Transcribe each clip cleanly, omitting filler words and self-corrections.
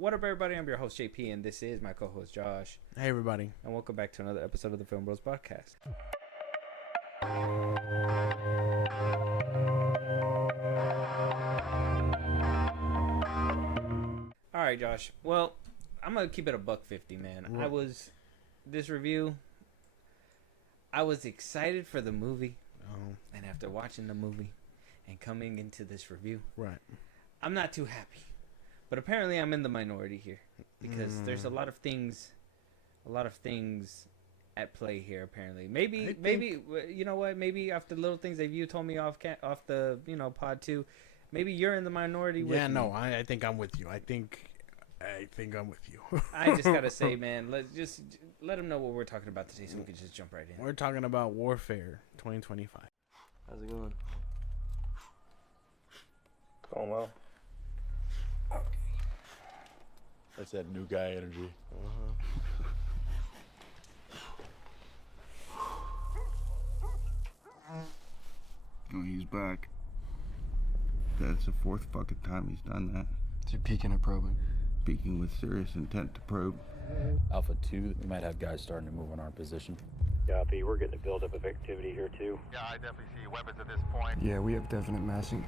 What up, everybody? I'm your host, JP, and this is my co-host, Josh. Hey, everybody. And welcome back to another episode of the FilmBros podcast. All right, Josh. Well, I'm going to keep it a $1.50, man. This review, I was excited for the movie. Oh. And after watching the movie and coming into this review, Right. I'm not too happy. But apparently I'm in the minority here because there's a lot of things at play here. Apparently, maybe you know what? Maybe after the little things that you told me off the pod too, maybe you're in the minority. With me. I think I'm with you. I think I'm with you. I just gotta say, man, let's let them know what we're talking about today, so we can just jump right in. We're talking about Warfare 2025. How's it going? Going well. That's that new guy energy. Oh, he's back. That's the fourth fucking time he's done that. So you're peeking at probing. Speaking with serious intent to probe. Alpha 2, we might have guys starting to move in our position. Copy, we're getting a buildup of activity here too. Yeah, I definitely see weapons at this point. Yeah, we have definite massing.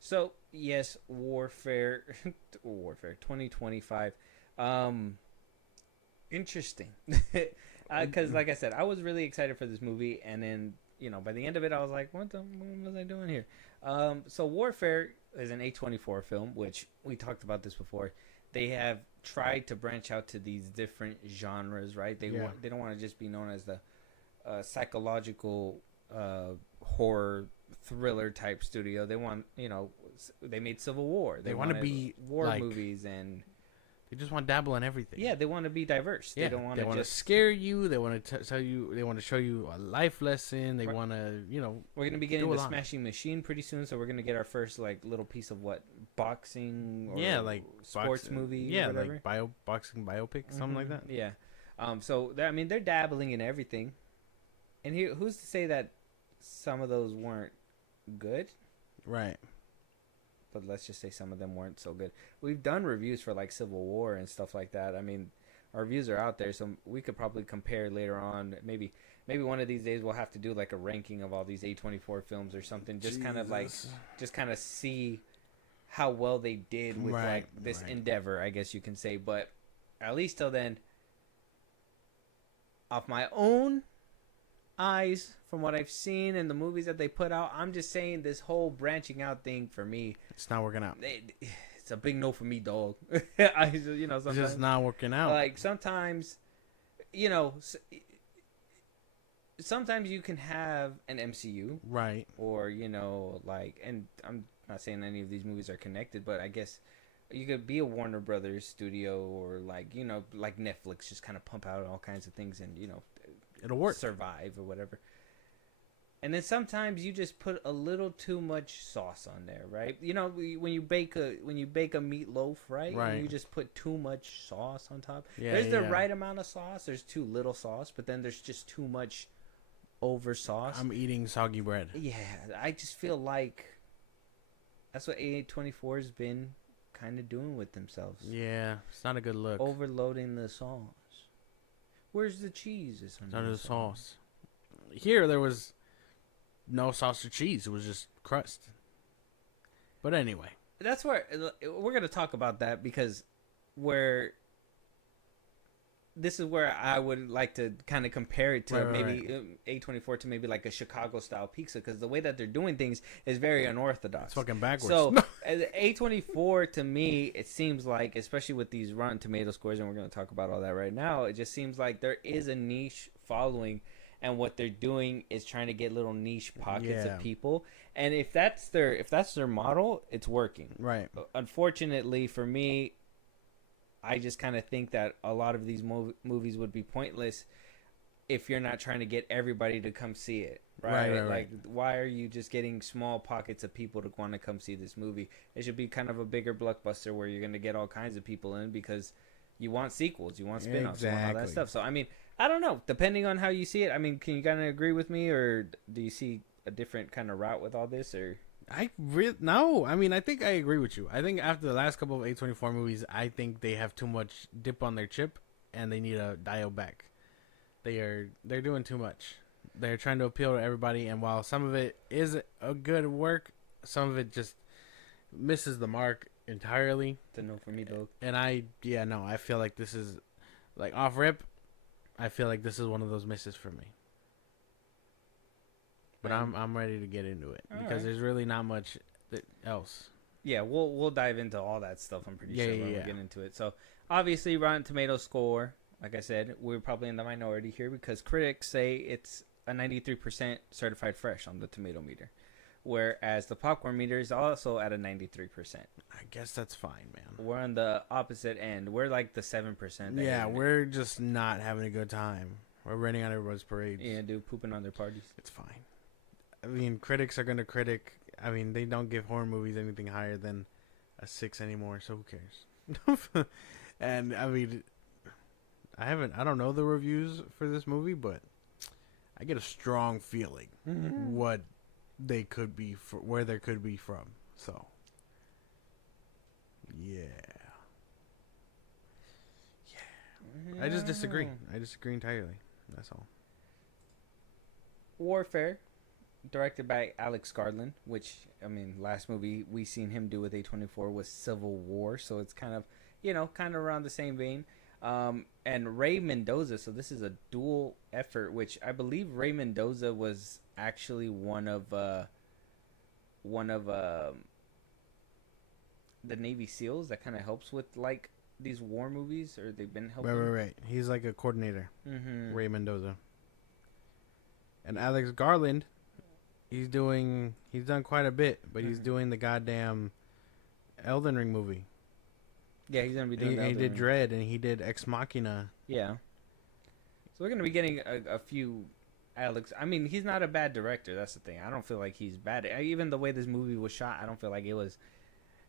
So yes, Warfare 2025. Interesting, because like I said, I was really excited for this movie, and then by the end of it, I was like, what was I doing here? So Warfare is an A24 film, which we talked about this before. They have tried to branch out to these different genres, right? They don't want to just be known as the psychological horror thriller type studio. They want, they made Civil War. They want to be war movies, and they just want to dabble in everything. Yeah, they want to be diverse. Yeah, they don't want to just scare you. They want to tell you. They want to show you a life lesson. They want to, We're gonna be getting the Smashing Machine pretty soon, so we're gonna get our first little piece of boxing or sports movie. Yeah, or whatever. like boxing biopic, something like that. Yeah. So they're dabbling in everything, and who's to say that some of those weren't good? Right. But let's just say some of them weren't so good. We've done reviews for Civil War and stuff like that. I mean, our reviews are out there, so we could probably compare later on. Maybe one of these days we'll have to do a ranking of all these A24 films or something. Just kind of see how well they did with this endeavor, I guess you can say. But at least till then, off my own eyes, from what I've seen in the movies that they put out, I'm just saying this whole branching out thing for me, it's not working out. It's a big no for me, dog. Sometimes, it's just not working out. Sometimes, sometimes you can have an MCU, right? Or and I'm not saying any of these movies are connected, but I guess you could be a Warner Brothers studio, or like Netflix, just kind of pump out all kinds of things, and it'll work, survive or whatever. And then sometimes you just put a little too much sauce on there, right? When you bake a meatloaf, right? Right. And you just put too much sauce on top. Yeah, there's the right amount of sauce. There's too little sauce, but then there's just too much over sauce. I'm eating soggy bread. Yeah, I just feel like that's what A24 has been kind of doing with themselves. Yeah, it's not a good look. Overloading the sauce. Where's the cheese? It's under the sauce. Here there was no sauce or cheese. It was just crust. But anyway, that's where we're going to talk about that, because this is where I would like to kind of compare it to A24 to maybe like a Chicago style pizza, because the way that they're doing things is very unorthodox. It's fucking backwards. So A24 to me, it seems like, especially with these Rotten Tomato scores, and we're going to talk about all that right now, it just seems like there is a niche following. And what they're doing is trying to get little niche pockets of people. And if that's their model, it's working. Right. Unfortunately for me, I just kind of think that a lot of these movies would be pointless if you're not trying to get everybody to come see it. Right. Like, why are you just getting small pockets of people to want to come see this movie? It should be kind of a bigger blockbuster where you're going to get all kinds of people in, because you want sequels, you want spin-offs, you want all that stuff. So, I mean, I don't know. Depending on how you see it, I mean, can you kind of agree with me, or do you see a different kind of route with all this? Or No. I mean, I think I agree with you. I think after the last couple of A24 movies, I think they have too much dip on their chip, and they need to dial back. They're doing too much. They're trying to appeal to everybody, and while some of it is a good work, some of it just misses the mark entirely. It's a no for me, though. And I feel like this is like off rip. I feel like this is one of those misses for me. But I'm ready to get into it because there's really not much else. Yeah, we'll dive into all that stuff. I'm pretty sure when we yeah. get into it. So obviously, Rotten Tomatoes score. Like I said, we're probably in the minority here because critics say it's a 93% certified fresh on the tomato meter, whereas the popcorn meter is also at a 93%. I guess that's fine, man. We're on the opposite end. We're like the 7%. Yeah, we're just not having a good time. We're raining on everybody's parades. Yeah, dude, pooping on their parties. It's fine. I mean, critics are gonna critic. I mean, they don't give horror movies anything higher than a 6 anymore, so who cares? And I mean, I don't know the reviews for this movie, but I get a strong feeling what they could be where they could be from. So, yeah. I just disagree. I disagree entirely. That's all. Warfare, directed by Alex Garland, which, I mean, last movie we seen him do with A24 was Civil War, so it's kind of, kind of around the same vein. And Ray Mendoza, so this is a dual effort, which I believe Ray Mendoza was actually one of the Navy SEALs that kind of helps with like these war movies, or they've been helping. Right. He's like a coordinator, Mm-hmm. Ray Mendoza. And Alex Garland, he's done quite a bit, but he's doing the goddamn Elden Ring movie. Yeah, he's gonna be doing. He did Dread, and he did Ex Machina. Yeah. So we're gonna be getting a few Alex. I mean, he's not a bad director. That's the thing. I don't feel like he's bad. Even the way this movie was shot, I don't feel like it was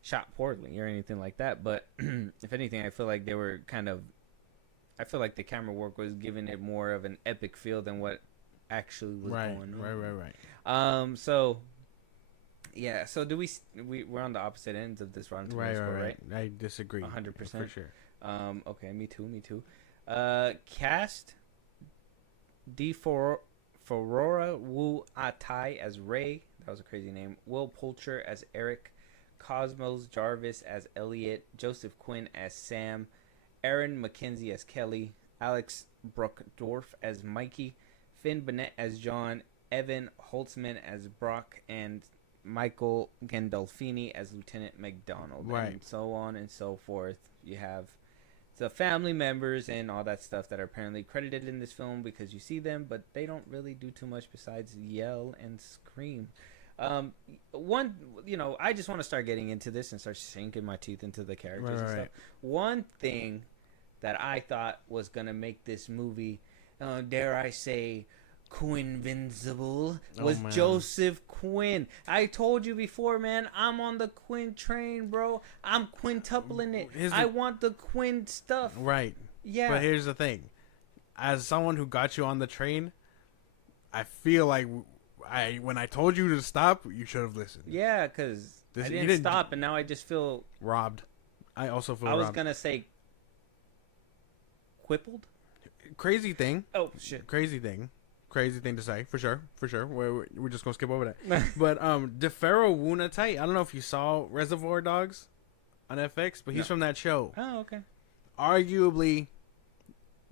shot poorly or anything like that. But if anything, I feel like they were kind of. I feel like the camera work was giving it more of an epic feel than what actually was going on. Right. So. Yeah, so we're on the opposite ends of this Rotten Tomatoes score, right? I disagree. 100%. For sure. Okay, me too. Cast D. Ferrora Wu Atai as Ray. That was a crazy name. Will Poulter as Eric. Cosmos Jarvis as Elliot. Joseph Quinn as Sam. Aaron McKenzie as Kelly. Alex Brookdorf as Mikey. Finn Bennett as John. Evan Holtzman as Brock. And Michael Gandolfini as Lieutenant McDonald, and so on and so forth. You have the family members and all that stuff that are apparently credited in this film because you see them, but they don't really do too much besides yell and scream. I just want to start getting into this and start sinking my teeth into the characters and stuff. One thing that I thought was gonna make this movie, dare I say, Quinvincible was Joseph Quinn. I told you before, man, I'm on the Quinn train, bro. I'm quintupling it. I want the Quinn stuff. Right. Yeah. But here's the thing. As someone who got you on the train, I feel like when I told you to stop, you should have listened. Yeah, because I didn't stop, and now I just feel robbed. I also feel robbed. I was going to say quippled. Crazy thing. Oh, shit. Crazy thing to say, for sure. We're just gonna skip over that. But DeFaro Wunatai, I don't know if you saw Reservoir Dogs on FX, but he's from that show. Oh, okay. Arguably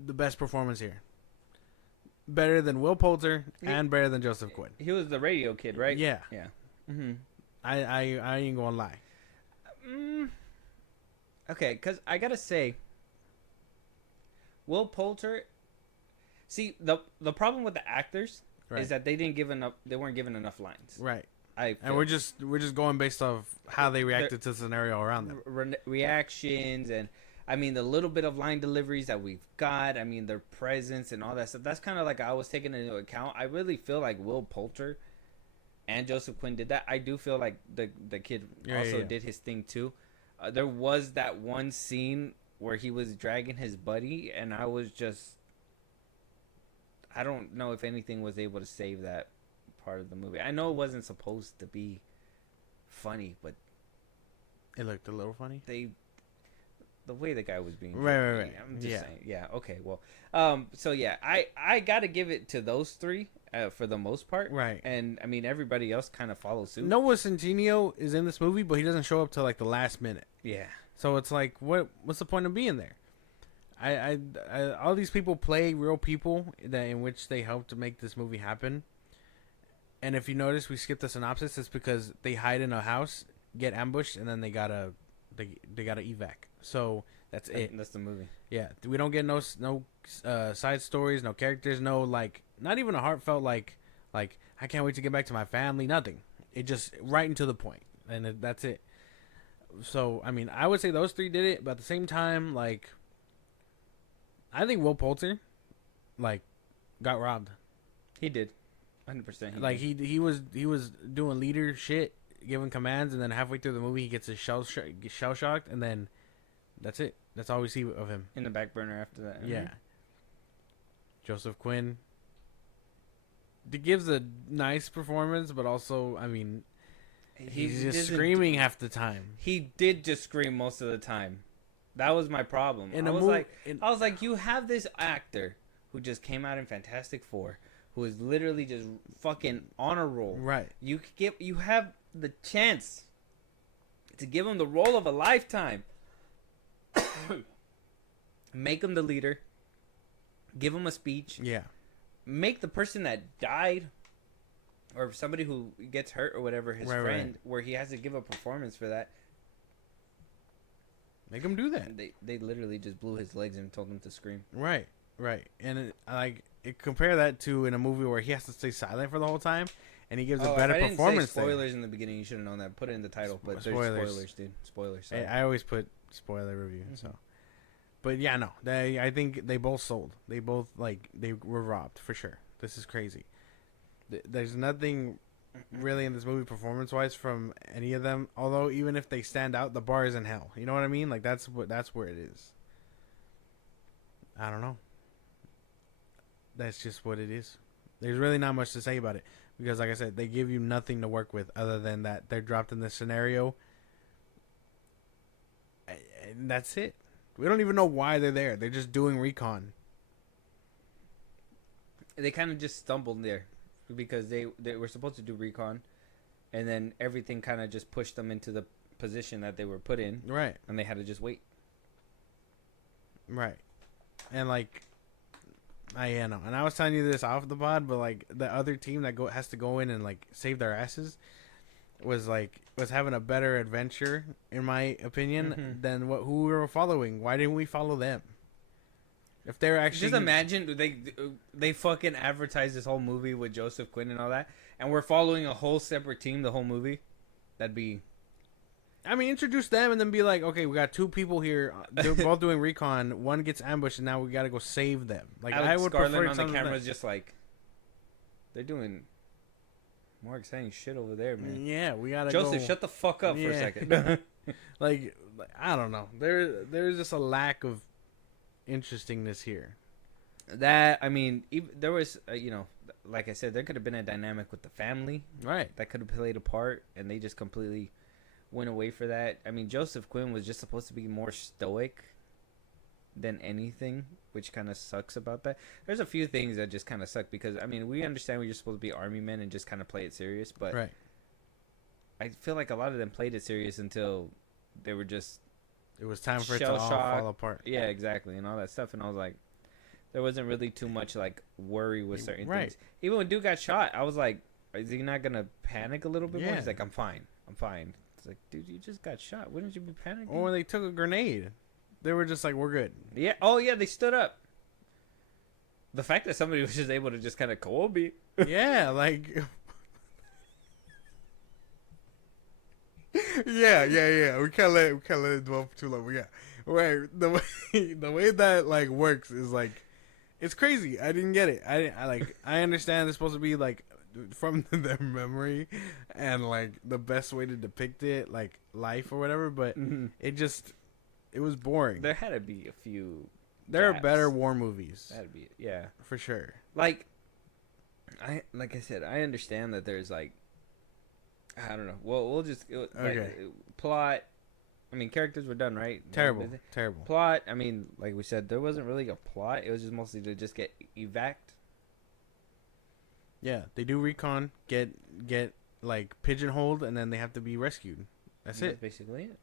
the best performance here. Better than Will Poulter and better than Joseph Quinn. He was the radio kid, right? Yeah. Mm-hmm. I ain't gonna lie. Okay, because I gotta say, Will Poulter. See, the problem with the actors is that they weren't given enough lines. Right. And we're just going based off how they reacted to the scenario around them. Reactions and, I mean, the little bit of line deliveries that we've got. I mean, their presence and all that stuff. That's kind of like I was taking into account. I really feel like Will Poulter and Joseph Quinn did that. I do feel like the kid did his thing too. There was that one scene where he was dragging his buddy, and I was just... I don't know if anything was able to save that part of the movie. I know it wasn't supposed to be funny, but It looked a little funny. the way the guy was being Right. I'm just Yeah. saying. Yeah. Okay. Well. So yeah, I gotta give it to those three for the most part. Right. And I mean everybody else kind of follows suit. Noah Centineo is in this movie, but he doesn't show up till like the last minute. Yeah. So it's like, what's the point of being there? I all these people play real people that in which they helped to make this movie happen. And if you notice, we skipped the synopsis. It's because they hide in a house, get ambushed, and then they gotta evac. So that's it. That's the movie. Yeah, we don't get no side stories, no characters, no like, not even a heartfelt like I can't wait to get back to my family. Nothing. It just right into the point, and that's it. So I mean, I would say those three did it, but at the same time, like, I think Will Poulter, like, got robbed. He did, 100%. Like he was doing leader shit, giving commands, and then halfway through the movie he gets his shell shocked, and then that's it. That's all we see of him. in the back burner after that. Yeah. Joseph Quinn. He gives a nice performance, but also, I mean, he's just doesn't- screaming half the time. He did just scream most of the time. That was my problem. In I a was mov- like, in- I was like, you have this actor who just came out in Fantastic Four, who is literally just fucking on a roll. Right. You have the chance to give him the role of a lifetime. Make him the leader. Give him a speech. Yeah. Make the person that died or somebody who gets hurt or whatever his Right, friend, where he has to give a performance for that. Make him do that. And they literally just blew his legs and told him to scream. Right. And compare that to in a movie where he has to stay silent for the whole time, and he gives a better if I didn't performance. say spoilers in the beginning, you should have known that. Put it in the title, but there's Spoilers. spoilers, dude. Spoilers. There. Sorry. I always put spoiler review. So, but yeah, no. I think they both sold. They both they were robbed for sure. This is crazy. There's nothing really in this movie performance-wise from any of them. Although even if they stand out, the bar is in hell. You know what I mean? Like that's where it is. I don't know. That's just what it is. There's really not much to say about it because, like I said, they give you nothing to work with other than that they're dropped in this scenario, and that's it. We don't even know why they're there. They're just doing recon. They kind of just stumbled there because they were supposed to do recon, and then everything kind of just pushed them into the position that they were put in, Right. and they had to just wait. Right. And I know. And I was telling you this off the pod, but like the other team that has to go in and like save their asses was having a better adventure in my opinion than who we were following. Why didn't we follow them? If they're actually Just imagine they fucking advertised this whole movie with Joseph Quinn and all that, and we're following a whole separate team the whole movie. That'd be. I mean, introduce them and then be like, okay, we got two people here. They're both doing recon. One gets ambushed, and now we got to go save them. Like Alex I would Garland prefer on the something camera like- is just like they're doing more exciting shit over there, man. Yeah, we gotta Joseph, go. shut the fuck up for a Yeah. second. like I don't know. There's just a lack of interestingness here. That I mean, there was like I said, there could have been a dynamic with the family Right. that could have played a part, and they just completely went away for that. I mean, Joseph Quinn was just supposed to be more stoic than anything, which kind of sucks about that. There's a few things that just kind of suck because I mean, we understand we're just supposed to be army men and just kind of play it serious, but Right. I feel like a lot of them played it serious until they were just It was time for it to shell all shock. fall apart. Yeah, exactly, and all that stuff. And I was like, there wasn't really too much like worry with certain Right. things. Even when dude got shot, I was like, is he not gonna panic a little bit more? Yeah. He's like, I'm fine. It's like, dude, you just got shot. Wouldn't you be panicking? Or when they took a grenade, they were just like, "We're good." Yeah. Oh yeah, they stood up. The fact that somebody was just able to just kind of Kobe. Yeah, like. yeah. We can't let it dwell for too long. But yeah, right. The way that like works is like, it's crazy. I didn't get it. I understand it's supposed to be like from their memory, and like the best way to depict it, like life or whatever. But it was boring. There had to be a few. There are gaps. better war movies, That'd be yeah. for sure. Like I said, I understand that there's like I don't know. Well, we'll just Okay. plot. I mean, characters were done right. Terrible. Terrible. Plot. I mean, like we said, there wasn't really a plot. It was just mostly to just get evac. Yeah, they do recon, get like pigeonholed, and then they have to be rescued. That's it. Basically it.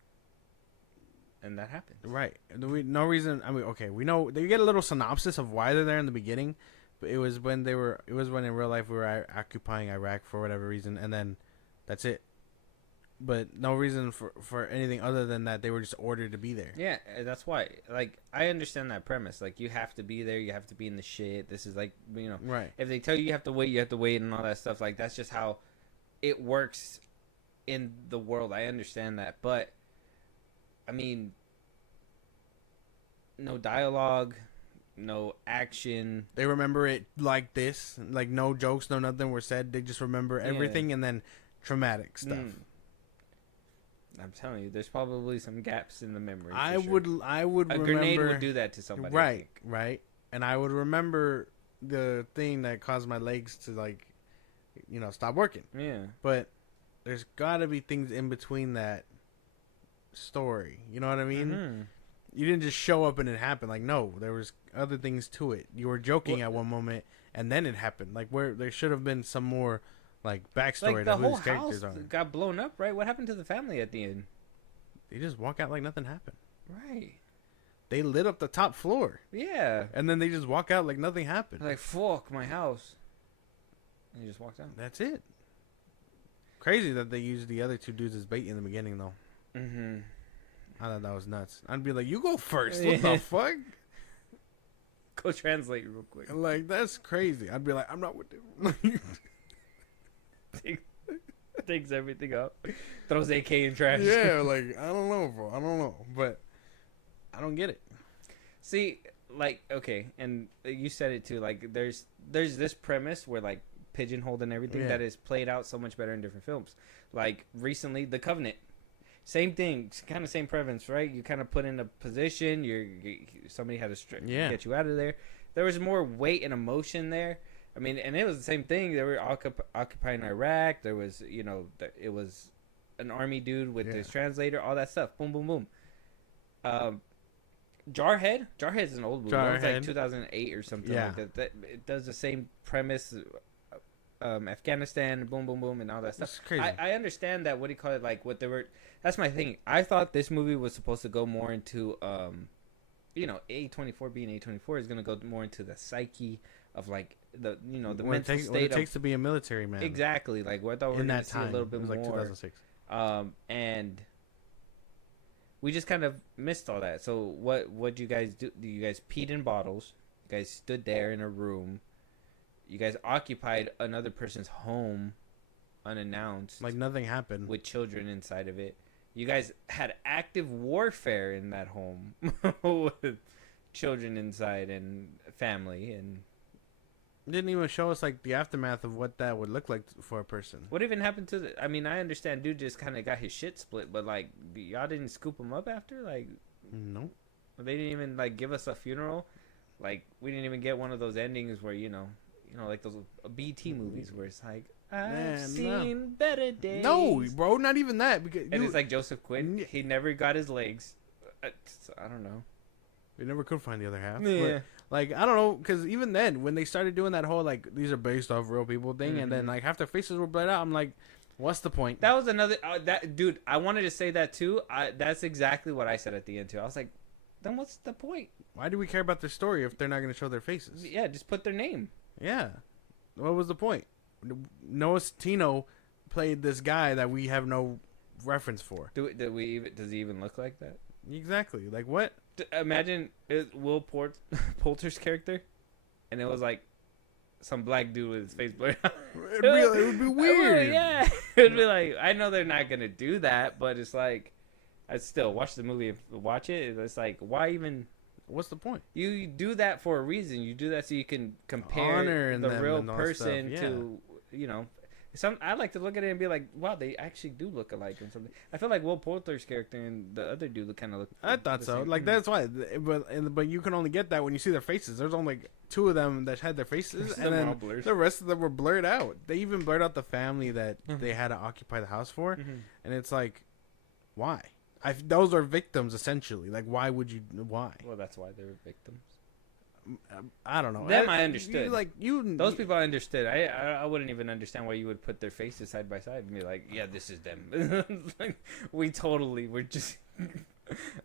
And that happened. Right. No reason. I mean, okay, we know they get a little synopsis of why they're there in the beginning, but it was when in real life we were occupying Iraq for whatever reason, and then that's it. But no reason for anything other than that they were just ordered to be there. Yeah, that's why. Like, I understand that premise. Like, you have to be there. You have to be in the shit. This is like, you know. Right. If they tell you have to wait, you have to wait and all that stuff. Like, that's just how it works in the world. I understand that. But, I mean, no dialogue, no action. They remember it like this. Like, no jokes, no nothing were said. They just remember everything and then traumatic stuff. I'm telling you, there's probably some gaps in the memory. I sure. would A remember, grenade would do that to somebody. I think. Right. And I would remember the thing that caused my legs to, like, you know, stop working. Yeah. But there's got to be things in between that story. You know what I mean? Mm-hmm. You didn't just show up and it happened. Like, no, there was other things to it. You were joking at one moment, and then it happened. Like, where there should have been some more, like, backstory Like, to the who whole these characters house are. got blown up, right? What happened to the family at the end? They just walk out like nothing happened. Right. They lit up the top floor, Yeah. and then they just walk out like nothing happened. Like, fuck my house. And he just walked out. That's it. Crazy that they used the other two dudes as bait in the beginning, though. Mm-hmm. I thought that was nuts. I'd be like, you go first. What the fuck? Go translate real quick. Like, that's crazy. I'd be like, I'm not with you. Takes everything up. Throws AK in trash. Yeah, like, I don't know, bro. I don't know. But I don't get it. See, like, okay, and you said it too. Like, there's this premise where, like, pigeonholed and everything that is played out so much better in different films. Like, recently, The Covenant. Same thing, kind of same premise, right? You kind of put in a position. Somebody had to get you out of there. There was more weight and emotion there. I mean, and it was the same thing. They were occupying Iraq. There was, you know, it was an army dude with his translator, all that stuff. Boom, boom, boom. Jarhead is an old movie. It was like 2008 or something like that. It does the same premise. Afghanistan, boom, boom, boom, and all that stuff. That's crazy. I understand that. What do you call it? Like, what they were. That's my thing. I thought this movie was supposed to go more into, you know, A24 being A24 is going to go more into the psyche of, like, the, you know, the mental state what it takes to be a military man. Exactly. Like, what I thought we were going to see a little bit more. It was like 2006. And we just kind of missed all that. So what do you guys do? You guys peed in bottles. You guys stood there in a room. You guys occupied another person's home unannounced. Like nothing happened. With children inside of it. You guys had active warfare in that home with children inside and family. And didn't even show us, like, the aftermath of what that would look like for a person. what even happened to the... I mean, I understand dude just kind of got his shit split, but, like, y'all didn't scoop him up after? Like, no. They didn't even, like, give us a funeral. Like, we didn't even get one of those endings where, you know, like those BT movies where it's like, I've seen better days. No, bro, not even that. Because and it's like Joseph Quinn. He never got his legs. I don't know. We never could find the other half. Yeah. But, like, I don't know, because even then, when they started doing that whole, like, these are based off real people thing, and then, like, half their faces were blurred out, I'm like, what's the point? That was another... dude, I wanted to say that, too. That's exactly what I said at the end, too. I was like, then what's the point? Why do we care about their story if they're not going to show their faces? Yeah, just put their name. Yeah. What was the point? Noah Tino played this guy that we have no reference for. Does he even look like that? Exactly. Like, what? Imagine Will Poulter's character, and it was like some black dude with his face blurred out. It would be weird. Yeah. It'd be like, I know they're not going to do that, but it's like, I'd still watch the movie and watch it. It's like, why even... What's the point? You do that for a reason. You do that so you can compare Honor the real and all person stuff, to, you know, I like to look at it and be like, wow, they actually do look alike and something. I feel like Will Poulter's character and the other dude kind of look. I thought the so. same. Like that's why, but you can only get that when you see their faces. There's only like 2 of them that had their faces, and then the rest of them were blurred out. They even blurred out the family that they had to occupy the house for, and it's like, why? Those are victims essentially. Like, why would you? Why? Well, that's why they were victims. I don't know. Them I understood. Those you, people I understood. I wouldn't even understand why you would put their faces side by side and be like, yeah, this is them. Like, we're just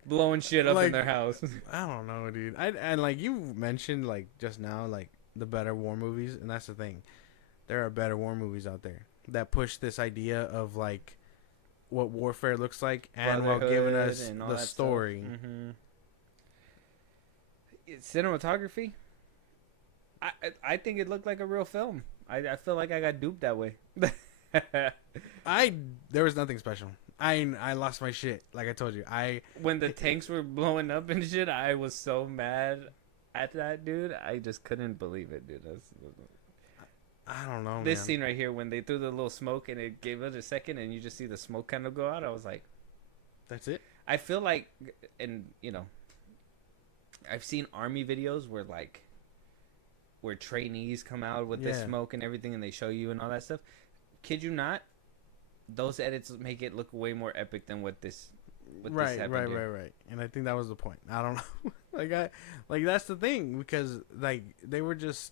blowing shit up in their house. I don't know, dude. And like you mentioned, like just now, like the better war movies, and that's the thing. There are better war movies out there that push this idea of like what warfare looks like, and while giving us the story. Cinematography, I think it looked like a real film. I feel like I got duped that way. There was nothing special. I lost my shit. Like I told you, when the tanks were blowing up and shit, I was so mad at that, dude. I just couldn't believe it, dude. I don't know. This scene right here, when they threw the little smoke and it gave it a second, and you just see the smoke kind of go out. I was like, that's it. I feel like, and you know, I've seen army videos where trainees come out with this smoke and everything, and they show you and all that stuff. Kid you not, those edits make it look way more epic than what this. Right. And I think that was the point. I don't know. That's the thing, because like they were just.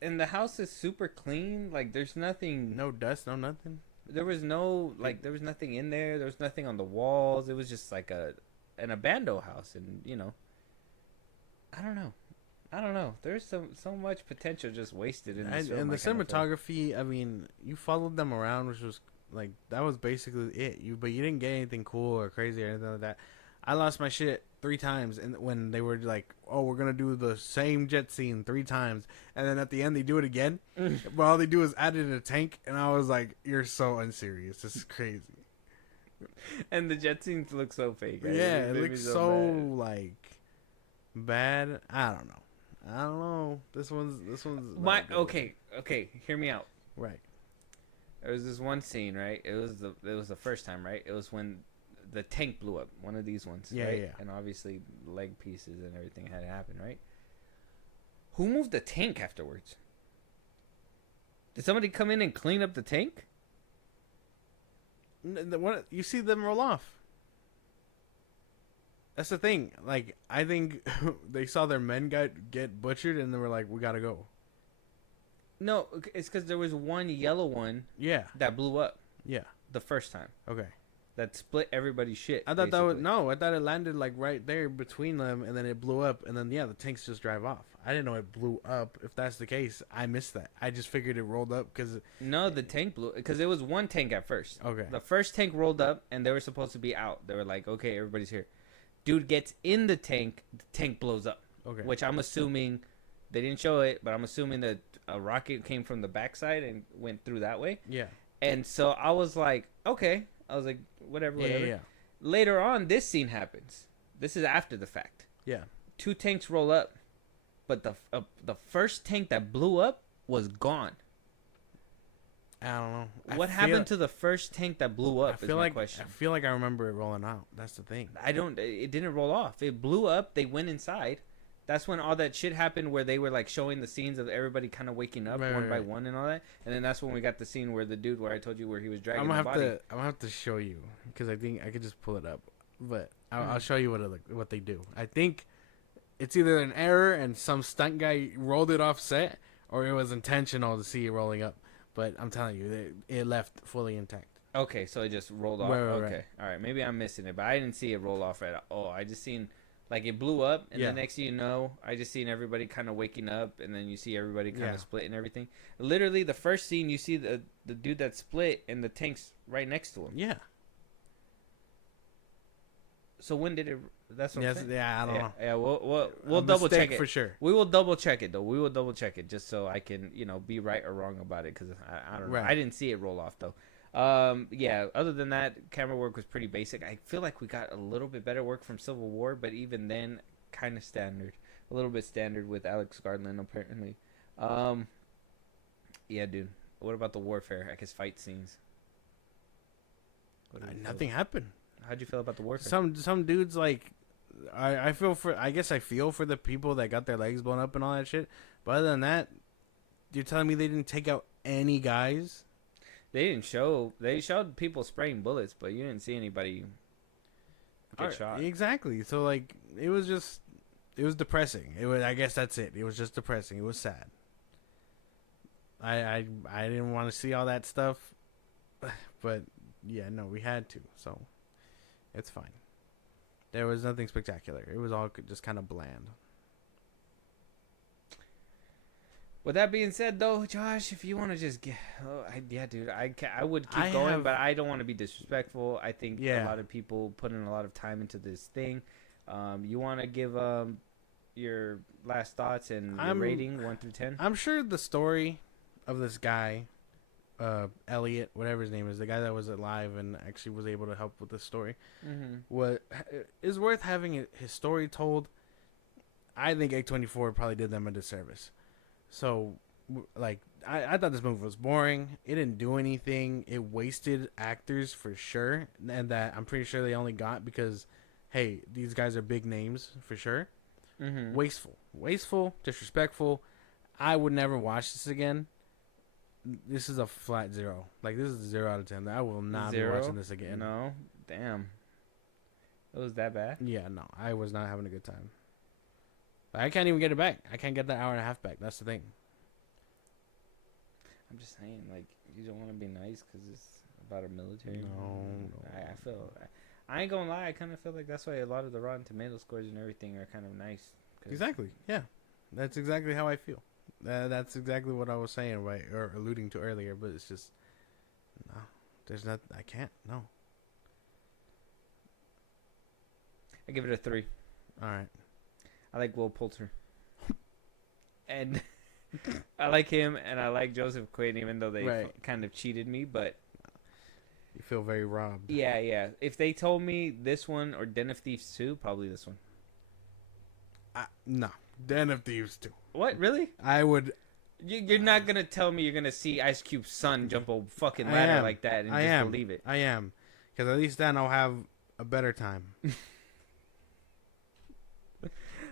And the house is super clean. Like there's nothing. No dust. No nothing. There was there was nothing in there. There was nothing on the walls. It was just like an abandoned house, and you know. I don't know. There's so much potential just wasted in this film. And the cinematography, I mean, you followed them around, which was like that was basically it. But you didn't get anything cool or crazy or anything like that. I lost my shit 3 times, and when they were like, "Oh, we're gonna do the same jet scene 3 times," and then at the end they do it again, but all they do is add it in a tank, and I was like, "You're so unserious. This is crazy." And the jet scenes look so fake. Right? Yeah, it looks so like bad. I don't know. This one's okay. Hear me out. Right. There was this one scene, right? It was the first time, right? It was when the tank blew up. One of these ones, yeah, right? Yeah. And obviously leg pieces and everything had happened, right? Who moved the tank afterwards? Did somebody come in and clean up the tank? You see them roll off. That's the thing. Like, I think they saw their men get butchered, and they were like, "We gotta go." No, it's because there was one yellow one. Yeah. That blew up. Yeah. The first time. Okay. That split everybody's shit. I thought I thought it landed like right there between them, and then it blew up, and then the tanks just drive off. I didn't know it blew up. If that's the case, I missed that. I just figured it rolled up because. No, the tank blew because it was one tank at first. Okay. The first tank rolled up, and they were supposed to be out. They were like, "Okay, everybody's here." Dude gets in the tank blows up. Okay. Which I'm assuming they didn't show it, but I'm assuming that a rocket came from the backside and went through that way. Yeah. And so I was like, okay. I was like, whatever. Yeah. Later on, this scene happens. This is after the fact. Yeah. 2 tanks roll up, but the first tank that blew up was gone. I don't know. What happened to the first tank that blew up? I feel like I remember it rolling out. That's the thing. It didn't roll off. It blew up. They went inside. That's when all that shit happened, where they were like showing the scenes of everybody kind of waking up one by one and all that. And then that's when we got the scene where the dude, where I told you, where he was dragging the body. I'm gonna have to show you, because I think I could just pull it up, but I'll show you what they do. I think it's either an error and some stunt guy rolled it off set, or it was intentional to see it rolling up. But I'm telling you, it left fully intact. Okay, so it just rolled off. Okay, all right. Maybe I'm missing it, but I didn't see it roll off at all. I just seen like it blew up, and the next thing you know, I just seen everybody kind of waking up, and then you see everybody kind of split and everything. Literally, the first scene you see the dude that split and the tank's right next to him. Yeah. So when did it? That's what I'm saying. Yeah, I don't know. Yeah, we'll double check it for sure. We will double check it though. We will double check it just so I can be right or wrong about it, because I don't know. I didn't see it roll off though. Yeah. Other than that, camera work was pretty basic. I feel like we got a little bit better work from Civil War, but even then, kind of standard. A little bit standard with Alex Garland apparently. Yeah, dude. What about the warfare? I guess fight scenes. What do you feel Nothing happened. How'd you feel about the warfare? Some dudes like, I feel for. I guess I feel for the people that got their legs blown up and all that shit. But other than that, you're telling me they didn't take out any guys? They didn't show. They showed people spraying bullets, but you didn't see anybody get shot. Exactly. So like, it was depressing. It was. I guess that's it. It was just depressing. It was sad. I didn't want to see all that stuff, but yeah, no, we had to. So it's fine. There was nothing spectacular. It was all just kind of bland. With that being said, though, Josh, if you want to just get, dude, I would keep going, but I don't want to be disrespectful. I think a lot of people put in a lot of time into this thing. You want to give your last thoughts and your rating 1 through 10? I'm sure the story of this guy, Elliot, whatever his name is, the guy that was alive and actually was able to help with the story, is worth having his story told. I think A24 probably did them a disservice. So, like, I thought this movie was boring. It didn't do anything. It wasted actors for sure. And that I'm pretty sure they only got because, hey, these guys are big names for sure. Wasteful, disrespectful. I would never watch this again. This is a flat 0. Like, this is a 0 out of 10. I will not be watching this again. No? Damn. It was that bad? Yeah, no. I was not having a good time. I can't even get it back. I can't get that hour and a half back. That's the thing. I'm just saying, like, you don't want to be nice because it's about a military. No. I feel. I ain't gonna lie. I kind of feel like that's why a lot of the Rotten Tomato scores and everything are kind of nice. Exactly. Yeah. That's exactly how I feel. That's exactly what I was saying, right, or alluding to earlier. But it's just, no. There's not. I can't. No. I give it a 3. All right. I like Will Poulter. And I like him, and I like Joseph Quinn, even though they kind of cheated me. But you feel very robbed. Yeah. If they told me this one or Den of Thieves 2, probably this one. No. Den of Thieves 2. What? Really? I would. You're not going to tell me you're going to see Ice Cube's son jump a fucking ladder like that and just believe it. I am. Because at least then I'll have a better time.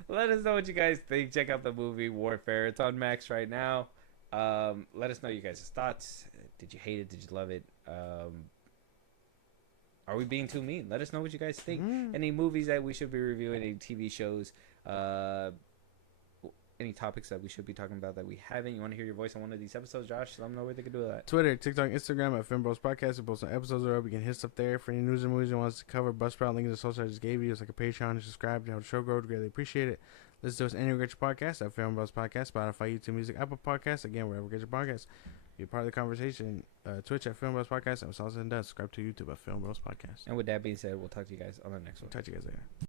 Let us know what you guys think. Check out the movie Warfare. It's on Max right now. Let us know you guys' thoughts. Did you hate it? Did you love it? Are we being too mean? Let us know what you guys think. Any movies that we should be reviewing, any TV shows, any topics that we should be talking about that we haven't. You want to hear your voice on one of these episodes, Josh? Let them know where they can do that. Twitter, TikTok, Instagram at FilmBros Podcast. We post some episodes are up. You can hit us up there for any news and movies you want us to cover. Buzzsprout, link in the social I just gave you. It's like a Patreon. Subscribe to how the show grows. Greatly appreciate it. Listen to us anywhere you get your podcast at FilmBros Podcast, Spotify, YouTube Music, Apple Podcasts. Again, wherever you get your podcasts. Be a part of the conversation. Twitch at FilmBros Podcast. And what's all said and done, subscribe to YouTube at FilmBros Podcast. And with that being said, we'll talk to you guys on the next one. Talk to you guys later.